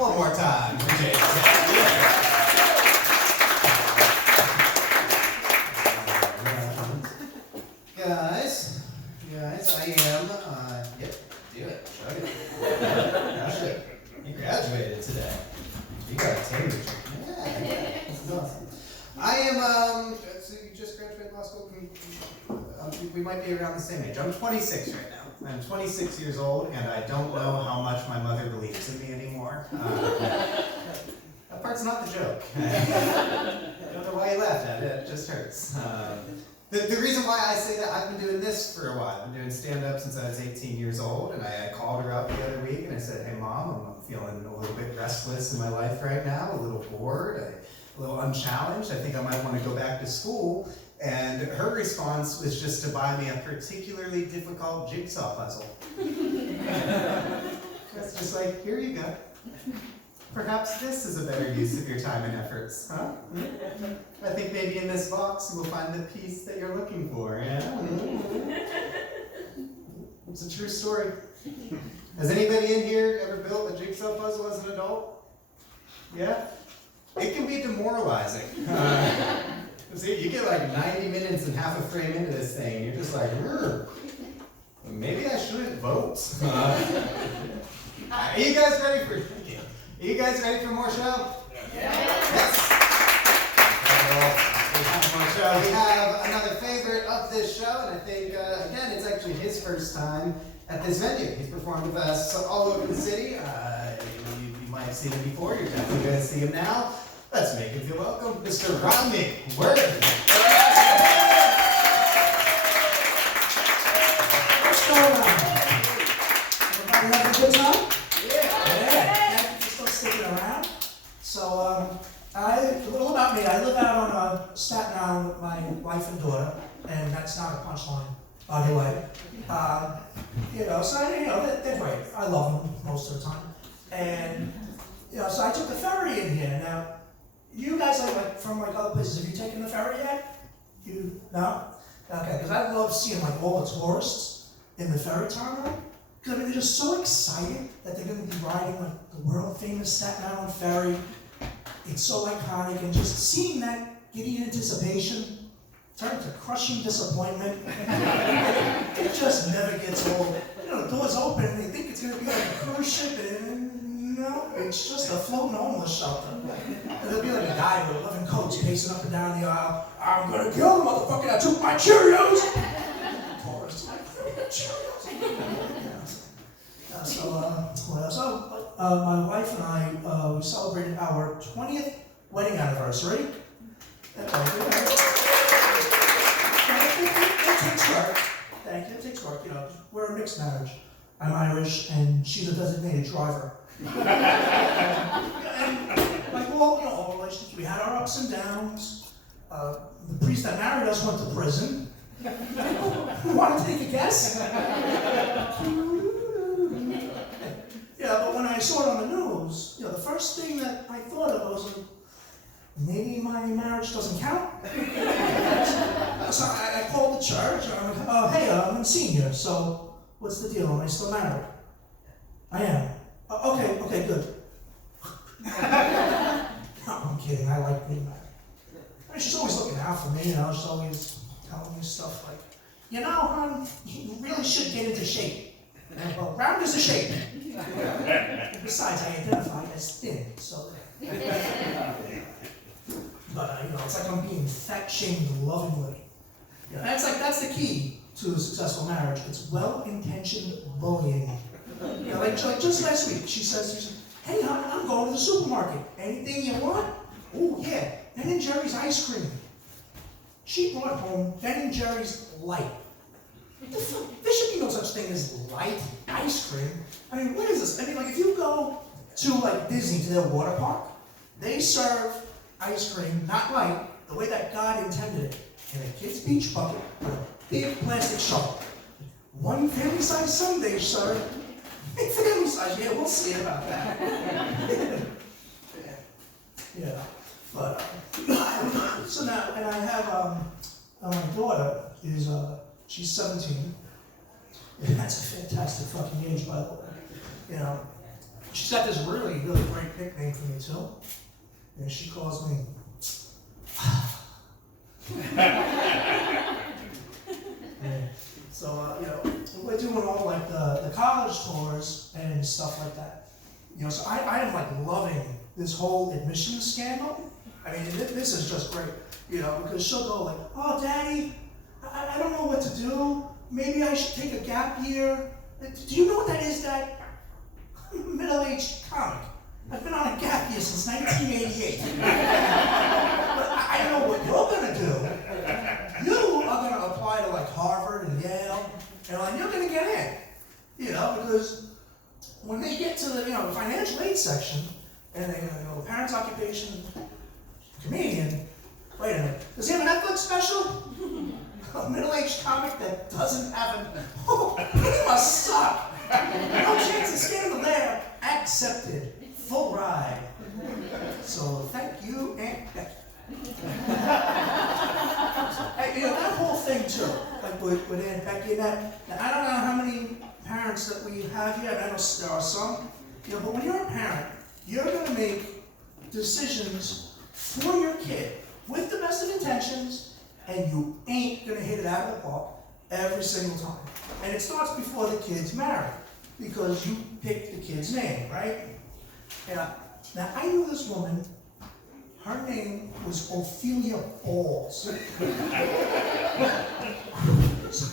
One more time for James. Guys, I am, yep, do it, chug it. Crush it. You graduated today. You got a tater. Yeah, this is awesome. I am, so you just graduated law school? We might be around the same age. I'm 26 right now. I'm 26 years old, and I don't know how much my mother believes in me anymore. That part's not the joke. I don't know why you laughed at it. It just hurts. The reason why I say that, I've been doing this for a while. I've been doing stand-up since I was 18 years old, and I called her up the other week, and I said, hey, Mom, I'm feeling a little bit restless in my life right now, a little bored, a little unchallenged. I think I might want to go back to school. And her response was just to buy me a particularly difficult jigsaw puzzle. It's just like, here you go. Perhaps this is a better use of your time and efforts, huh? I think maybe in this box you will find the piece that you're looking for, yeah? It's a true story. Has anybody in here ever built a jigsaw puzzle as an adult? Yeah? It can be demoralizing. See, you get like 90 minutes and half a frame into this thing, and you're just like, maybe I shouldn't vote. Are you guys ready for? Are you guys ready for more show? Yes. We have another favorite of this show, and I think again it's actually his first time at this venue. He's performed with us all over the city. You might have seen him before. You're definitely going to see him now. Let's make him feel welcome, Mr. Rodney Werth. What's going on? Everybody having a good time? Yeah. Thank you for still sticking around. So, a little about me. I live out on Staten Island with my wife and daughter, and that's not a punchline, by the way. They're great. I love them most of the time. And, so I took the ferry in here. Now, you guys like from other places, have you taken the ferry yet? No? Okay, because I love seeing all the tourists in the ferry terminal. Because they're just so excited that they're going to be riding the world famous Staten Island ferry. It's so iconic, and just seeing that giddy anticipation turn to crushing disappointment. It just never gets old. The doors open and they think it's going to be like a cruise ship, and no, it's just a floating homeless shelter. And there'll be like a guy with 11 coats pacing up and down the aisle. I'm gonna kill the motherfucker that took my Cheerios! Tourists like, Cheerios! My wife and I, we celebrated our 20th wedding anniversary. It takes work. Thank you, it takes work. We're a mixed marriage. I'm Irish and she's a designated driver. And all relationships, we had our ups and downs. The priest that married us went to prison. Want to take a guess? But when I saw it on the news, the first thing that I thought of was maybe my marriage doesn't count. So I called the church and I'm like, hey, I'm a senior, so what's the deal? Am I still married? I am. Okay, good. No, I'm kidding. I like being married. She's always looking out for me, She's always telling me stuff like, hon, you really should get into shape. Well, round is a shape. Besides, I identify as thin, so. But it's like I'm being fat-shamed lovingly. That's the key to a successful marriage. It's well-intentioned bullying. Like just last week, she says, hey, hon, I'm going to the supermarket. Anything you want? Oh, yeah, Ben & Jerry's ice cream. She brought home Ben & Jerry's Light. There should be no such thing as light ice cream. What is this? If you go to Disney, to their water park, they serve ice cream, not light, the way that God intended it, in a kid's beach bucket with a big plastic shovel. One family-sized sundae served. Big family size, we'll see about that. But so now, and I have my daughter is she's 17. And that's a fantastic fucking age, by the way. she's got this really, really great nickname for me too. And she calls me. Yeah. So we're doing all like the college tours and stuff like that. So I am like loving this whole admissions scandal. I mean, this is just great. Because she'll go like, "Oh, Daddy, I don't know what to do. Maybe I should take a gap year. Do you know what that is, Dad?" Middle-aged comic. I've been on a gap year since 1988. But I know what you're gonna do. You are gonna apply to like Harvard and Yale, and like you're gonna get in. Because when they get to the the financial aid section, and they go parents' occupation, comedian. Wait a minute. Does he have a Netflix special? A middle-aged comic that doesn't have an. Oh, he must suck. No chance of scandal there. Accepted. Full ride. So thank you, Aunt Becky. That whole thing too, like with Aunt Becky. Now, I don't know how many parents that we have here. I know there are some. But when you're a parent, you're going to make decisions for your kid with the best of intentions, and you ain't going to hit it out of the park every single time. And it starts before the kid's married, because you pick the kid's name, right? Yeah. Now, I knew this woman. Her name was Ophelia Balls. So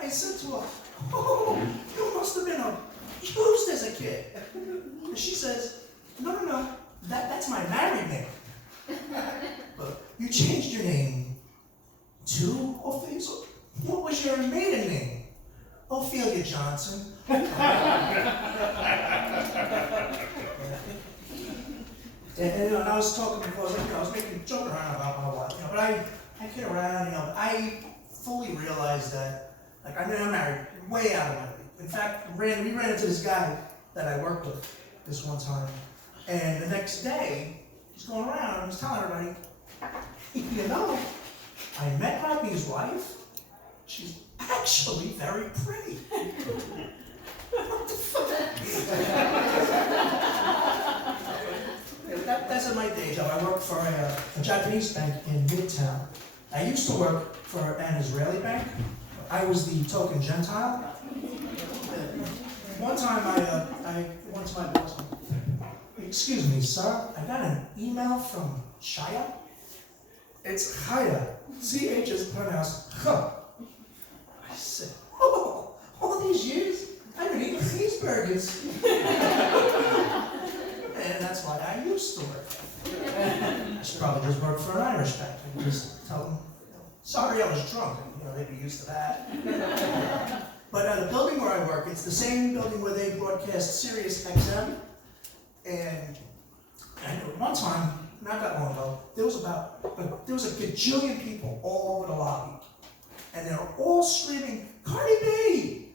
I said to her, "Oh, you must have been abused as a kid." And she says, No, that's my married name. But you changed your name to Ophelia. So what was your maiden name? Ophelia Johnson. And I was talking before, I was making a joke around about my wife, but I kid around, but I fully realized that, I'm married, way out of my league. In fact, we ran into this guy that I worked with this one time, and the next day, he's going around and he's telling everybody, I met Rodney's wife. She's actually very pretty. What the fuck? That's at my day job. I work for a Japanese bank in Midtown. I used to work for an Israeli bank. I was the token Gentile. One time I went to my boss. "Excuse me, sir. I got an email from Chaya. It's Chaya. CH is pronounced Ch." I said, "Oh, all these years I've been eating cheeseburgers." And that's why I used to work. I should probably just work for an Irish bank and just tell them, "Sorry, I was drunk." They'd be used to that. But the building where I work, it's the same building where they broadcast Sirius XM. And I know one time, not that long ago, there was a gajillion people all over the lobby. And they were all screaming, "Cardi B!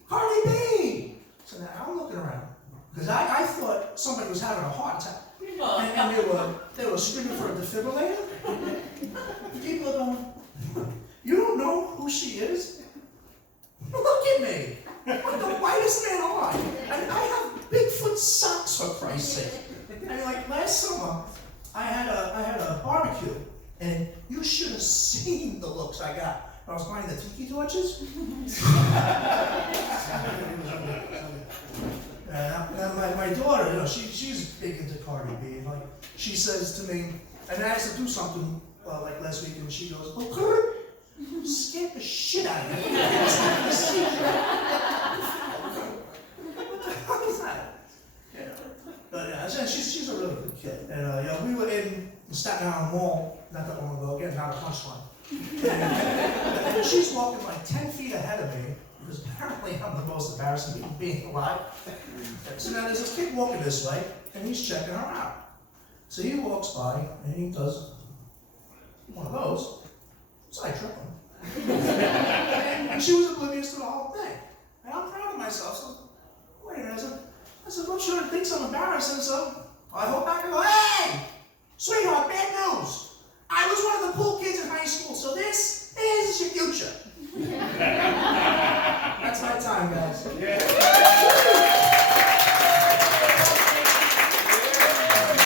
Cardi B!" So now I'm looking around, because I thought somebody was having a heart attack. And they were screaming for a defibrillator. People are going, "You don't know who she is? Look at me. I'm the whitest man alive. And I have Bigfoot socks, for Christ's sake." Last summer, I had a barbecue, and you should have seen the looks I got. I was buying the tiki torches. My daughter, she's big into Cardi B. She says to me, and I asked her to do something last week, and she goes, "Oh, Kurt, you scared the shit out of me." What the fuck is that? But she's a really good kid. And we were in Staten Island Mall not that long ago. Again, not a punchline. And she's walking 10 feet ahead of me, because apparently I'm the most embarrassing human being alive. So now there's this kid walking this way, and he's checking her out. So he walks by, and he does one of those. So I trip him. And she was oblivious to the whole thing. And I'm proud of myself. So, wait a minute. I said, "I'm sure it thinks I'm embarrassing, so I hold back and go, 'Hey, sweetheart, bad news. I was one of the cool kids in high school, so this is your future.'" That's my time, guys. Yeah.